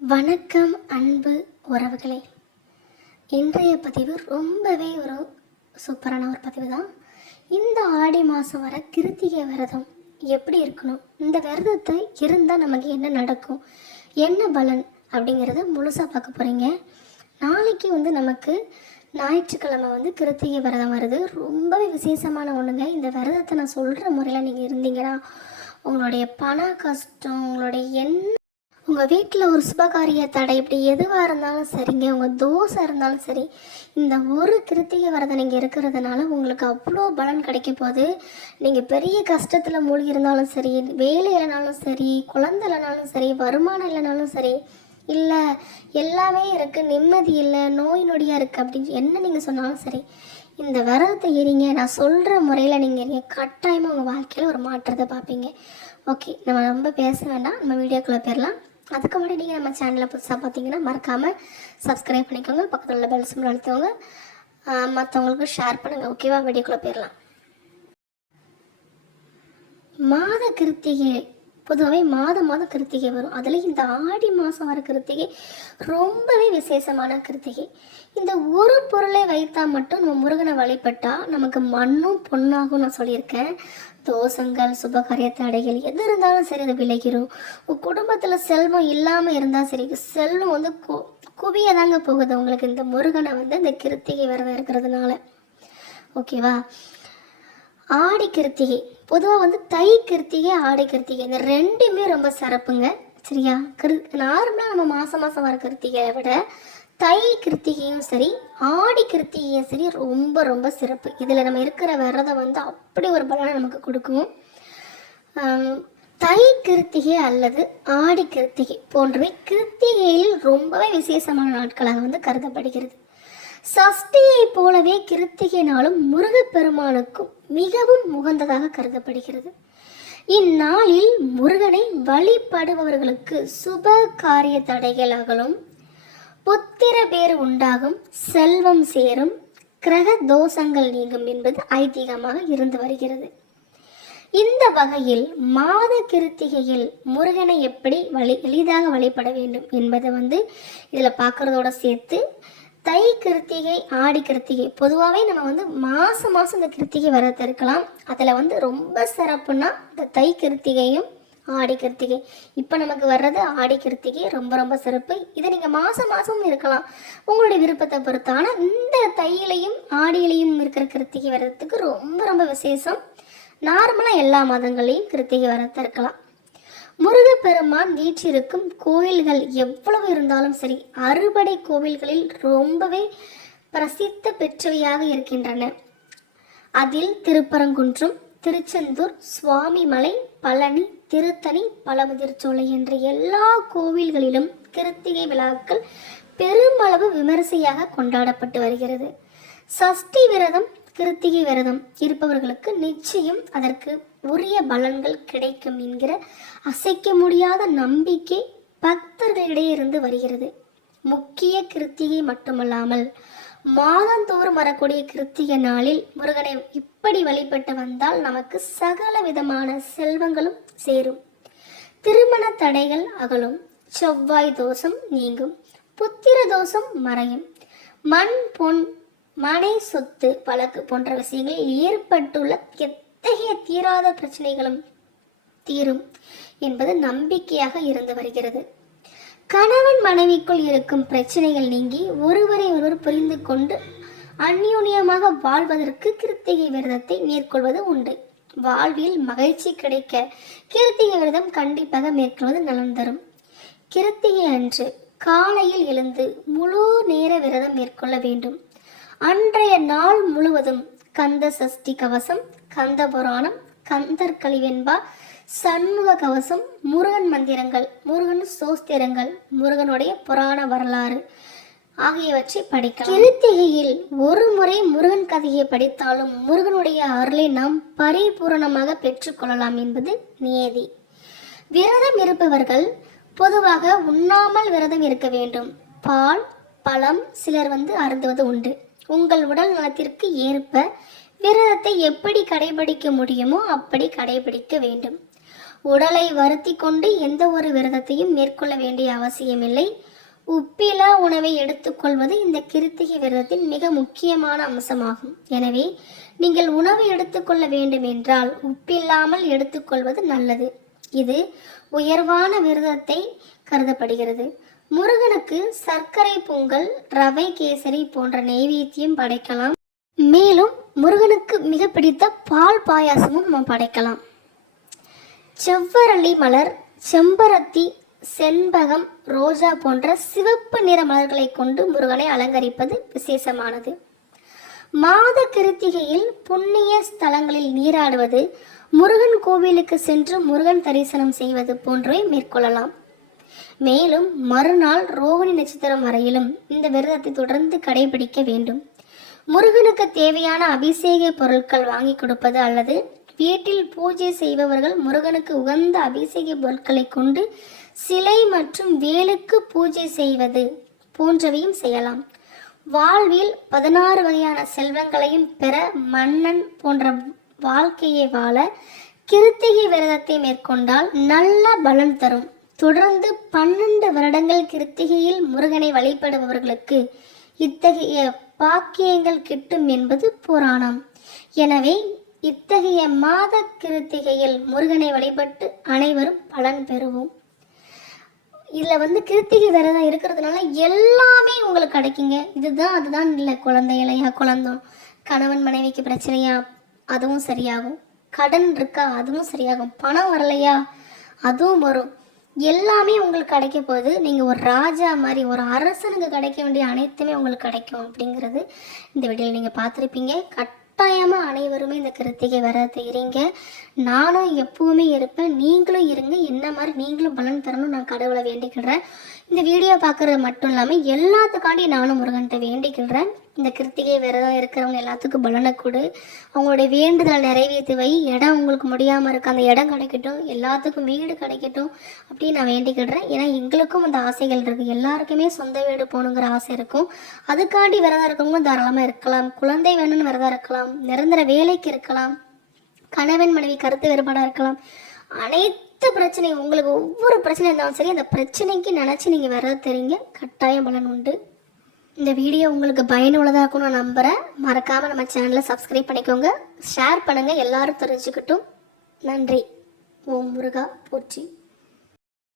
வணக்கம் அன்பு உறவுகளே. இன்றைய பதிவு ரொம்பவே ஒரு சூப்பரான ஒரு பதிவு தான். இந்த ஆடி மாதம் வர கிருத்திகை விரதம் எப்படி இருக்கணும், இந்த விரதத்தை இருந்தால் நமக்கு என்ன நடக்கும், என்ன பலன் அப்படிங்கிறத முழுசாக பார்க்க போகிறீங்க. நாளைக்கு நமக்கு ஞாயிற்றுக்கிழமை கிருத்திகை விரதம் வருது. ரொம்பவே விசேஷமான ஒன்றுங்க. இந்த விரதத்தை நான் சொல்கிற முறையில் நீங்கள் இருந்தீங்கன்னா உங்களுடைய பண கஷ்டம், உங்களுடைய உங்கள் வீட்டில் ஒரு சுபகாரிய தடை இப்படி எதுவாக இருந்தாலும் சரிங்க, உங்கள் தோசை இருந்தாலும் சரி, இந்த ஒரு கிருத்திகை விரதம் நீங்கள் இருக்கிறதுனால உங்களுக்கு அவ்வளோ பலன் கிடைக்க போகுது. நீங்கள் பெரிய கஷ்டத்தில் மூழ்கி இருந்தாலும் சரி, வேலை இல்லைனாலும் சரி, குழந்தை இல்லைனாலும் சரி, வருமானம் இல்லைனாலும் சரி, இல்லை எல்லாமே இருக்குது, நிம்மதி இல்லை, நோய் நொடியாக இருக்குது அப்படின்னு என்ன நீங்கள் சொன்னாலும் சரி, இந்த விரதத்தை ஏறிங்க. நான் சொல்கிற முறையில் நீங்கள் ஏறிங்க, கட்டாயமாக உங்கள் வாழ்க்கையில் ஒரு மாற்றத்தை பார்ப்பீங்க. ஓகே, நம்ம ரொம்ப பேச வேண்டாம், நம்ம வீடியோக்குள்ளே போயிடலாம். அதுக்கு முன்னாடி நீங்கள் நம்ம சேனலில் புதுசாக பார்த்தீங்கன்னா மறக்காமல் சப்ஸ்கிரைப் பண்ணிக்கோங்க, பக்கத்தில் உள்ள பெல் சிம்பிள் அழுத்தவங்க, மற்றவங்களுக்கு ஷேர் பண்ணுங்கள். ஓகேவா, வீடியோக்குள்ளே போயிடலாம். மாத கிருத்திகை பொதுவாகவே மாதம் கிருத்திகை வரும். அதில் இந்த ஆடி மாதம் வர கிருத்திகை ரொம்பவே விசேஷமான கிருத்திகை. இந்த ஒரு பொருளை வைத்தா மட்டும் நம்ம முருகனை வழிபட்டால் நமக்கு மண்ணும் பொண்ணாகும். நான் சொல்லியிருக்கேன். தோஷங்கள், சுபகாரிய தடைகள் எது இருந்தாலும் சரி அது விலகிடும். குடும்பத்தில் செல்வம் இல்லாமல் இருந்தால் சரி, செல்வம் குவிய தாங்க போகுது உங்களுக்கு இந்த முருகனை இந்த கிருத்திகை விரதம் இருக்கிறதுனால. ஓகேவா, ஆடி கிருத்திகை பொதுவாக தை கிருத்திகை, ஆடி கிருத்திகை இந்த ரெண்டுமே ரொம்ப சிறப்புங்க. சரியா, நார்மலாக நம்ம மாதம் வர கிருத்திகையை விட தை கிருத்திகையும் சரி, ஆடி கிருத்திகையும் சரி ரொம்ப ரொம்ப சிறப்பு. இதில் நம்ம இருக்கிற விரதம் அப்படி ஒரு பலனை நமக்கு கொடுக்கும். தை கிருத்திகை அல்லது ஆடி கிருத்திகை போன்றவை கிருத்திகையில் ரொம்பவே விசேஷமான நாட்களாக கருதப்படுகிறது. சஷ்டியை போலவே கிருத்திகை நாளும் முருகப்பெருமானுக்கும் மிகவும் உகந்ததாக கருதப்படுகிறது. இந்நாளில் முருகனை வழிபடுபவர்களுக்கு சுப காரிய தடைகள் அகலும், புத்திர பேறு உண்டாகும், செல்வம் சேரும், கிரக தோஷங்கள் நீங்கும் என்பது ஐதீகமாக இருந்து வருகிறது. இந்த வகையில் மாத கிருத்திகையில் முருகனை எப்படி எளிதாக வழிபட வேண்டும் என்பதை இதில் பார்க்குறதோட சேர்த்து தை கிருத்திகை, ஆடி கிருத்திகை பொதுவாகவே நம்ம மாதம் இந்த கிருத்திகை விரதத்தை இருக்கலாம். அதில் ரொம்ப சிறப்புன்னா இந்த தை கிருத்திகையும் ஆடி கிருத்திகை. இப்போ நமக்கு வர்றது ஆடி கிருத்திகை ரொம்ப ரொம்ப சிறப்பு. இதை நீங்கள் மாதம் இருக்கலாம், உங்களுடைய விருப்பத்தை பொறுத்து. ஆனால் இந்த தையிலையும் ஆடியிலையும் இருக்கிற கிருத்திகை விரதத்துக்கு ரொம்ப ரொம்ப விசேஷம். நார்மலாக எல்லா மாதங்களையும் கிருத்திகை விரதத்தை இருக்கலாம். முருகப்பெருமான் வீற்றிருக்கும் கோயில்கள் எவ்வளவு இருந்தாலும் சரி, அறுபடை கோவில்களில் ரொம்பவே பிரசித்த பெற்றவையாக இருக்கின்றன. அதில் திருப்பரங்குன்றம், திருச்செந்தூர், சுவாமிமலை, பழனி, திருத்தணி, பழமுதிர்ச்சோலை என்ற எல்லா கோவில்களிலும் கிருத்திகை விழாக்கள் பெருமளவு விமரிசையாக கொண்டாடப்பட்டு வருகிறது. சஷ்டி விரதம், கிருத்திகை விரதம் இருப்பவர்களுக்கு நிச்சயம் அதற்கு உரிய பலன்கள் கிடைக்கும் என்கிற அசைக்க முடியாத நம்பிக்கை பக்தர்களிடையே இருந்து வருகிறது. முக்கிய கிருத்திகை மட்டுமல்லாமல் மாதந்தோறும் வரக்கூடிய கிருத்திகை நாளில் முருகனை இப்படி வழிபட்டு வந்தால் நமக்கு சகல விதமான செல்வங்களும் சேரும், திருமண தடைகள் அகலும், செவ்வாய் தோஷம் நீங்கும், புத்திர தோஷம் மறையும், மண் பொன் மனை சொத்து வழக்கு போன்ற விஷயங்களில் ஏற்பட்டுள்ள எத்தகைய தீராத பிரச்சனைகளும் தீரும் என்பது நம்பிக்கையாக இருந்து வருகிறது. கணவன் மனைவிக்குள் இருக்கும் பிரச்சனைகள் நீங்கி ஒருவரை ஒருவர் புரிந்து கொண்டு அந்யோன்யமாக வாழ்வதற்கு கிருத்திகை விரதத்தை மேற்கொள்வது உண்டு. வாழ்வில் மகிழ்ச்சி கிடைக்க கிருத்திகை விரதம் கண்டிப்பாக மேற்கொள்வது நலன் தரும். கிருத்திகை அன்று காலையில் எழுந்து முழு நேர விரதம் மேற்கொள்ள வேண்டும். அன்றைய நாள் முழுவதும் கந்த சஷ்டி கவசம், கந்த புராணம், கந்தர் கலிவெண்பா, சண்முக கவசம், முருகன் மந்திரங்கள், முருகன் சோஸ்திரங்கள், முருகனுடைய புராண வரலாறு ஆகியவற்றை படிக்கலாம். கிருத்திகையில் ஒரு முறை முருகன் கதையை படித்தாலும் முருகனுடைய அருளை நாம் பரிபூரணமாக பெற்றுக்கொள்ளலாம் என்பது நியதி. விரதம் இருப்பவர்கள் பொதுவாக உண்ணாமல் விரதம் இருக்க வேண்டும். பால், பழம் சிலர் அருந்துவது உண்டு. உங்கள் உடல் நலத்திற்கு ஏற்ப விரதத்தை எப்படி கடைபிடிக்க முடியுமோ அப்படி கடைபிடிக்க வேண்டும். உடலை வருத்தி கொண்டு எந்த ஒரு விரதத்தையும் மேற்கொள்ள வேண்டிய அவசியமில்லை. உப்பில்லா உணவை எடுத்துக்கொள்வது இந்த கிருத்திகை விரதத்தின் மிக முக்கியமான அம்சமாகும். எனவே நீங்கள் உணவு எடுத்துக்கொள்ள வேண்டும் என்றால் உப்பில்லாமல் எடுத்துக்கொள்வது நல்லது. இது உயர்வான விரதத்தை கருதப்படுகிறது. முருகனுக்கு சர்க்கரை பொங்கல், ரவை கேசரி போன்ற நெய்வேத்தியம் படைக்கலாம். மேலும் முருகனுக்கு மிக பிடித்த பால் பாயாசமும் நம்ம படைக்கலாம். செவ்வரளி மலர், செம்பருத்தி, செண்பகம், ரோஜா போன்ற சிவப்பு நிற மலர்களை கொண்டு முருகனை அலங்கரிப்பது விசேஷமானது. மாத கிருத்திகையில் புண்ணிய ஸ்தலங்களில் நீராடுவது, முருகன் கோவிலுக்கு சென்று முருகன் தரிசனம் செய்வது போன்றவை மேற்கொள்ளலாம். மேலும் மறுநாள் ரோகிணி நட்சத்திரம் வரையிலும் இந்த விரதத்தை தொடர்ந்து கடைபிடிக்க வேண்டும். முருகனுக்கு தேவையான அபிஷேக பொருட்கள் வாங்கி கொடுப்பது அல்லது வீட்டில் பூஜை செய்பவர்கள் முருகனுக்கு உகந்த அபிஷேக பொருட்களை கொண்டு சிலை மற்றும் வேலுக்கு பூஜை செய்வது போன்றவையும் செய்யலாம். வாழ்வில் 16 வகையான செல்வங்களையும் பெற மன்னன் போன்ற வாழ்க்கையை வாழ கிருத்திகை விரதத்தை மேற்கொண்டால் நல்ல பலன் தரும். தொடர்ந்து 12 வருடங்கள் கிருத்திகையில் முருகனை வழிபடுபவர்களுக்கு இத்தகைய பாக்கியங்கள் கிட்டும் என்பது புராணம். எனவே இத்தகைய மாத கிருத்திகையில் முருகனை வழிபட்டு அனைவரும் பலன் பெறுவோம். இதில் கிருத்திகை விரதம் இருக்கிறதுனால எல்லாமே உங்களுக்கு கிடைக்குங்க. இதுதான் அதுதான் இல்லை, குழந்தை இல்லையா, குழந்தம், கணவன் மனைவிக்கு பிரச்சனையா, அதுவும் சரியாகும். கடன் இருக்கா, அதுவும் சரியாகும். பணம் வரலையா, அதுவும் வரும். எல்லாமே உங்களுக்கு கிடைக்க போகுது. நீங்கள் ஒரு ராஜா மாதிரி, ஒரு அரசனுக்கு கிடைக்க வேண்டிய அனைத்துமே உங்களுக்கு கிடைக்கும் அப்படிங்கிறது இந்த வீடியோவில் நீங்கள் பார்த்துருப்பீங்க. கட்டாயமாக அனைவருமே இந்த கிருத்திகை விரதத்தை இருங்க. நானும் எப்பவுமே இருப்பேன், நீங்களும் இருங்க. என்ன மாதிரி நீங்களும் பலன் தரணும் நான் கடவுளை வேண்டிக்கிறேன். இந்த வீடியோ பார்க்குறது மட்டும் இல்லாமல் எல்லாத்துக்காண்டி நானும் முருகன்கிட்ட வேண்டிக்கிறேன். இந்த கிருத்திகை விரதம் இருக்கிறவங்க எல்லாத்துக்கும் பலனை கொடு, அவங்களுடைய வேண்டுதலை நிறைவேற்றி வை. இடம் உங்களுக்கு முடியாமல் இருக்க அந்த இடம் கிடைக்கட்டும், எல்லாத்துக்கும் வீடு கிடைக்கட்டும் அப்படின்னு நான் வேண்டிக்கிடுறேன். ஏன்னா எங்களுக்கும் அந்த ஆசைகள் இருக்குது. எல்லாருக்குமே சொந்த வீடு போகணுங்கிற ஆசை இருக்கும். அதுக்காண்டி விரதம் இருக்கவங்க தாராளமாக இருக்கலாம். குழந்தை வேணும்னு விரதம் இருக்கலாம், நிரந்தர வேலைக்கு இருக்கலாம், கணவன் மனைவி கருத்து வேறுபாடாக இருக்கலாம். அனைத்து பிரச்சனையும் உங்களுக்கு ஒவ்வொரு பிரச்சனை இருந்தாலும் சரி, அந்த பிரச்சனைக்கு நினச்சி நீங்கள் விரதம் தெரியுங்க, கட்டாயம் பலன் உண்டு. இந்த வீடியோ உங்களுக்கு பயனுள்ளதாக இருக்கும்னு நான் நம்புகிறேன். மறக்காமல் நம்ம சேனலை சப்ஸ்கிரைப் பண்ணிக்கோங்க, ஷேர் பண்ணுங்கள், எல்லாரும் தெரிஞ்சுக்கிட்டும். நன்றி. ஓம் முருகா போற்றி.